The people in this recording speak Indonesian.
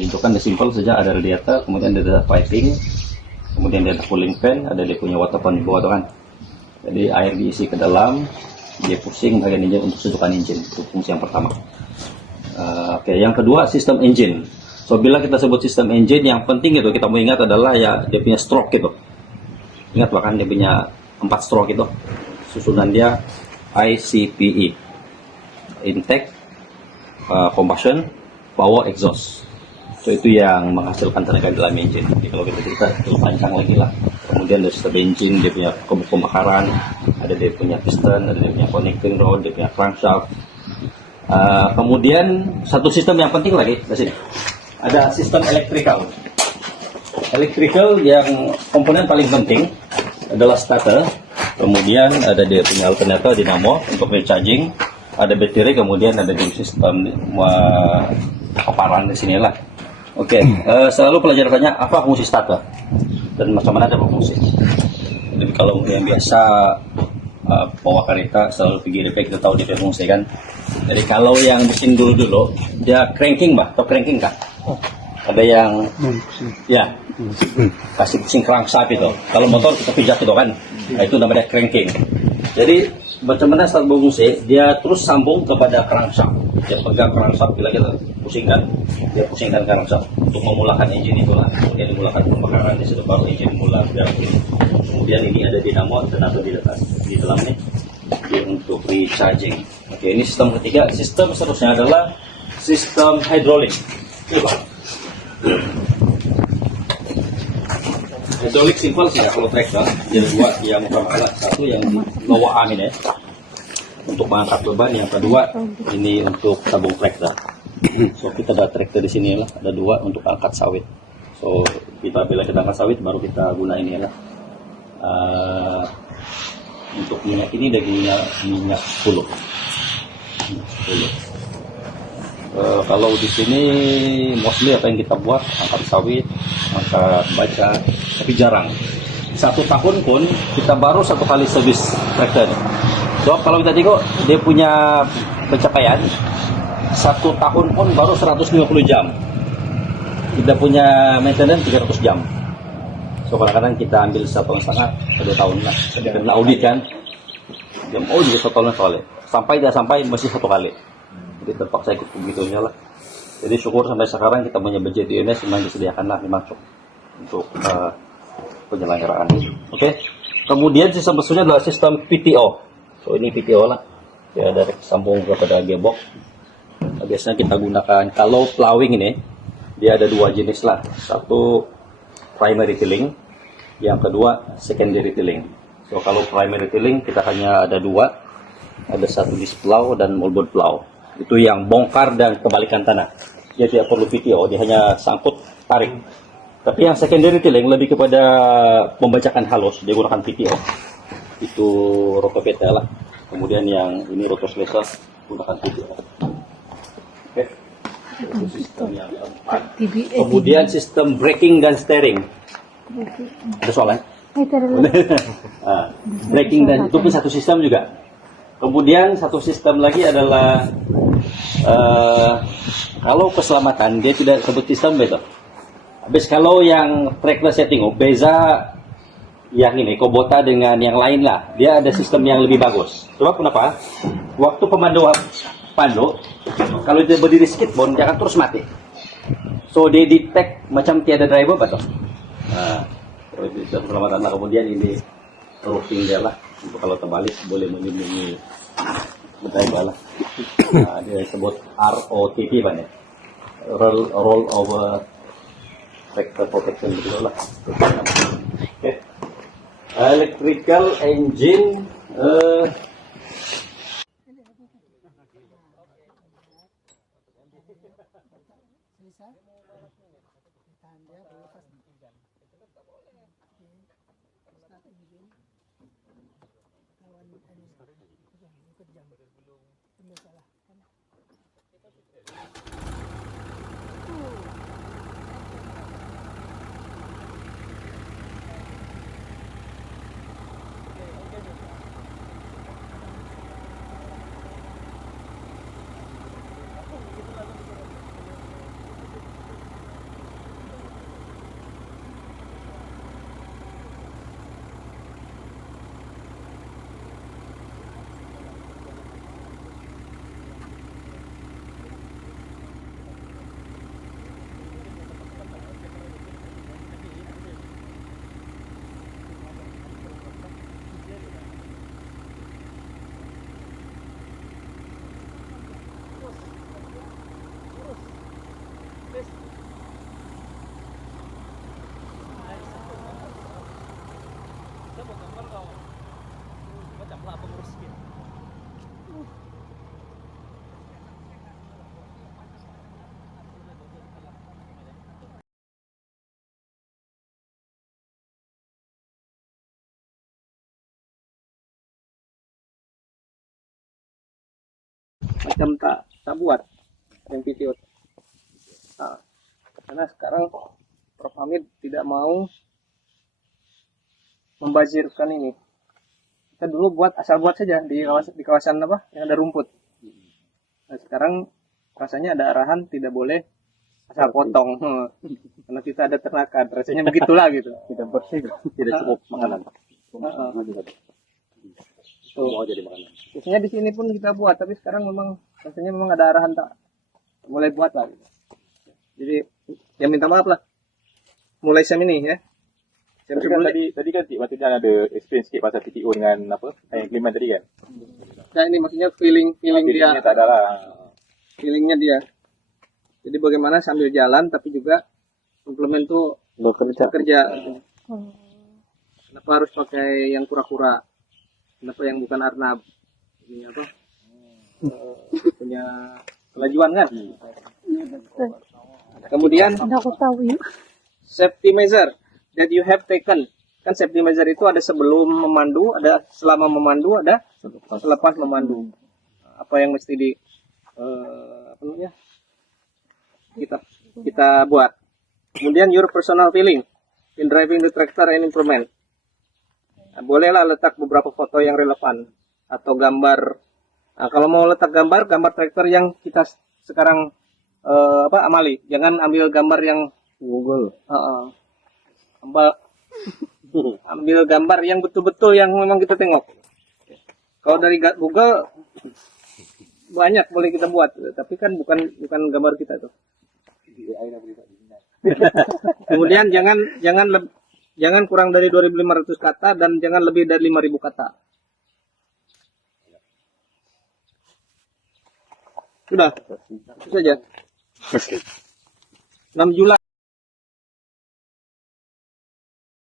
Pelitrokan simple saja, ada radiator, kemudian ada piping, kemudian ada cooling fan, ada dia punya water pump di bawah tuh kan. Jadi air diisi ke dalam, dia pusing bagian engine untuk sejukkan engine, itu fungsi yang pertama. Oke, yang kedua sistem engine. So bila kita sebut sistem engine, yang penting itu kita mau ingat adalah ya dia punya stroke gitu. Ingat bahkan dia punya 4 stroke itu. Susunan dia ICPE, intake, combustion, power, exhaust. So itu yang menghasilkan tenaga dalam engine. Jadi kalau kita cerita itu panjang lagi lah. Kemudian dari sistem engine dia punya pembakaran, ada dia punya piston, ada dia punya connecting rod, dia punya crankshaft. Kemudian satu sistem yang penting lagi di sini. Ada sistem electrical. Electrical yang komponen paling penting adalah starter. Kemudian ada dia punya alternator dinamo untuk recharging, ada baterai, kemudian ada di sistem paparan di sini lah. Oke, selalu pelajarannya apa fungsi starter dan macam mana ada fungsi. Jadi kalau yang biasa bawa kereta selalu pergi DP, kita tahu DP fungsi kan. Jadi kalau yang mesin dulu dia cranking atau cranking kan. Ada yang ya kasih pusing crankshaft itu. Kalau motor kita pijat itu kan, nah, itu namanya cranking. Jadi bagaimana saat berfungsi, dia terus sambung kepada crankshaft. Dia pegang crankshaft, bila kita pusingkan, dia pusingkan crankshaft untuk memulakan engine itulah. Kemudian dimulakan pembakaran di situ baru engine mulai bergerak. Kemudian ini ada dinamo dan ada di dalam ini dia untuk recharging. Oke, ini sistem ketiga. Sistem seterusnya adalah sistem hidrolik. Hidrolik simpel sih ya kalau traktor. Jadi dua yang pertama, satu yang di bawah arm ini untuk mengangkat beban, yang kedua ini untuk tabung traktor. So kita ada traktor di sini lah, ada dua untuk angkat sawit. So bila kita angkat sawit baru kita guna ini lah. Untuk minyak ini dari minyak 10. Kalau di sini mostly apa yang kita buat angkat sawit, angkat baja, tapi jarang. 1 tahun pun kita baru 1 kali servis traktor. So kalau kita tengok dia punya pencapaian 1 tahun pun baru 150 jam. Kita punya maintenance 300 jam. So kadang-kadang kita ambil 1,5 2 tahun lah. Karena audit kan, jam audit 1 tahun soalnya. Sampai masih 1 kali. Jadi terpaksa ikut begitunya lah. Jadi syukur sampai sekarang kita punya budget di UNS memang disediakan lah, memang cukup untuk penyelenggaraan. Oke. Kemudian sistem berikutnya adalah sistem PTO. So ini PTO lah. Ya dari sambung kepada gearbox. Nah, biasanya kita gunakan kalau plowing ini dia ada 2 jenis lah. Satu primary tilling, yang kedua secondary tilling. So kalau primary tilling kita hanya ada 2, ada satu disc plow dan moldboard plow. Itu yang bongkar dan kebalikan tanah. Dia tidak perlu PTO, dia hanya sangkut tarik. Tapi yang secondary tilling lebih kepada membacakan halus, dia gunakan PTO. Itu rotopeta lah. Kemudian yang ini rotoslicer gunakan PTO. Oke. Itu sistem yang keempat. Kemudian sistem braking dan steering. Ada soalan? Braking dan itu pun satu sistem juga. Kemudian satu sistem lagi adalah kalau keselamatan dia tidak sebut sistem betul. Habis kalau yang traktor setting beza yang ini Kubota dengan yang lain lah, dia ada sistem yang lebih bagus. Sebab kenapa? Waktu pemandu kalau dia berdiri sedikit pun dia akan terus mati. So dia detect macam tiada driver betul. Nah, itu keselamatan lah. Kemudian ini roofing dia lah, untuk kalau terbalik boleh melindungi driver lah. Nah, dia sebut ROTP kan ya, roll over tractor protection begitu lah. Okay. Electrical engine macam tak buat yang video. Nah, karena sekarang Prof Hamid tidak mau membazirkan ini. Kita dulu asal buat saja di kawasan apa yang ada rumput. Nah, sekarang rasanya ada arahan tidak boleh asal potong. Karena kita ada ternakan, rasanya begitulah gitu. Tidak bersih, tidak cukup makanan. Semua jadi makanan. Biasanya di sini pun kita buat, tapi sekarang rasanya memang ada arahan tak mulai buat lah. Gitu. Jadi yang minta maaf lah. Mulai SEM ini ya. Tapi kan tadi kan waktu kan ada explain sikit pasal TTO dengan apa implement tadi kan. Nah ini maksudnya feeling dia. Tak ada lah. Feelingnya dia. Jadi bagaimana sambil jalan tapi juga implement tuh bekerja. Kenapa harus pakai yang kura-kura? Kenapa yang bukan Arnab? Ini apa? Punya kelajuan kan? Kemudian safety measure that you have taken. Kan safety measure itu ada sebelum memandu, ada selama memandu, ada selepas memandu. Apa yang mesti apa namanya? Kita buat. Kemudian your personal feeling in driving the tractor and implement. Nah, bolehlah letak beberapa foto yang relevan atau gambar. Nah, kalau mau letak gambar traktor yang kita sekarang amali. Jangan ambil gambar yang Google. Ambil gambar yang betul-betul yang memang kita tengok. Kalau dari Google banyak boleh kita buat, tapi kan bukan gambar kita tuh. Kemudian jangan kurang dari 2.500 kata dan jangan lebih dari 5.000 kata. Sudah, itu saja. 6 Juli.